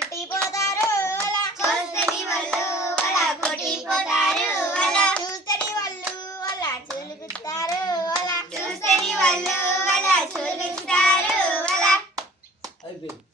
కొట్టిపోతారు అలా చూస్తని వాళ్ళు అలా కొట్టిపోతారు అలా చూస్తని వాళ్ళు అలా చూలుగుతారు అలా చూస్తని వాళ్ళు అలా చూలుగుతారు అలా అయిపోయింది.